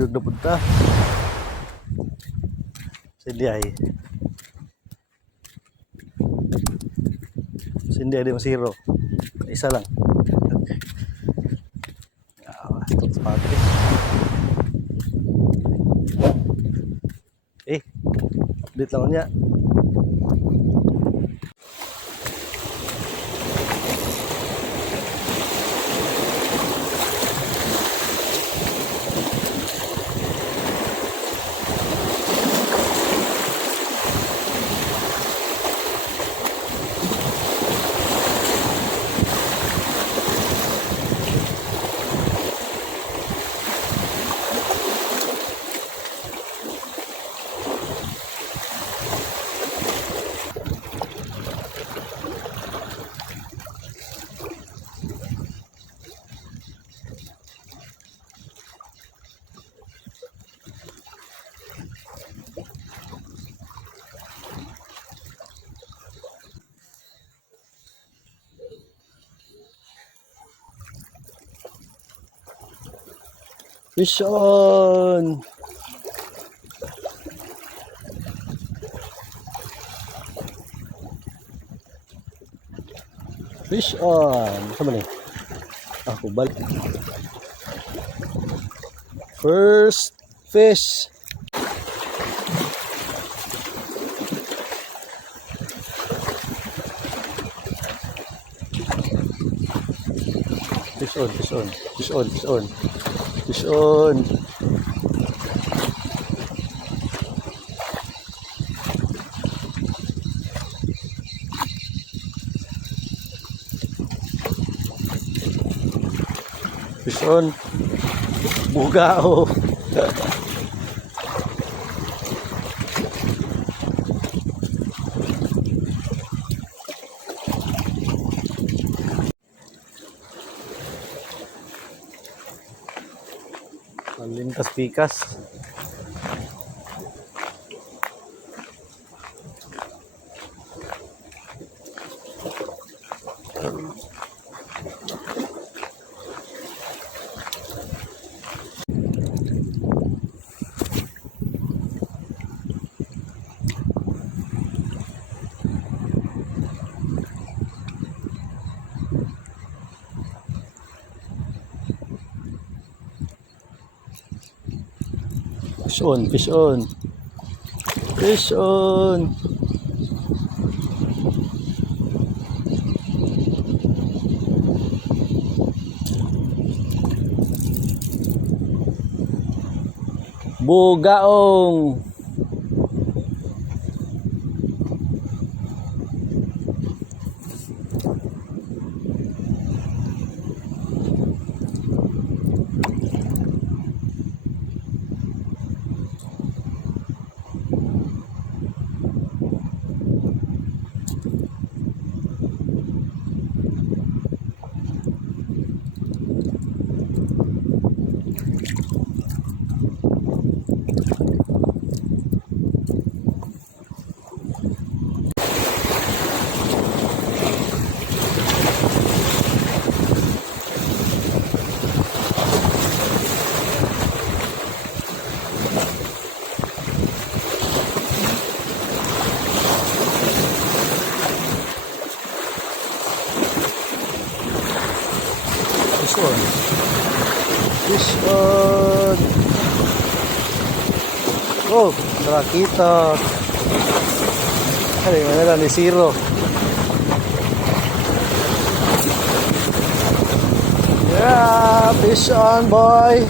Duduk na punta. Sindi ay. Sindi ay di masiro. Isa lang. Ito sa pati. Update lang niya. Fish on! Fish on! Sama nih? Aku balik. First fish. Fish on, fish on, fish on, fish on. Fish on. Fish on. Bugao. Lintas pikas. Fish on, fish on. Fish on. Bugaong. Fish on. Fish on. Oh, nakakita. Ay, ano lang, ni Zero. Yeah, fish on, boy.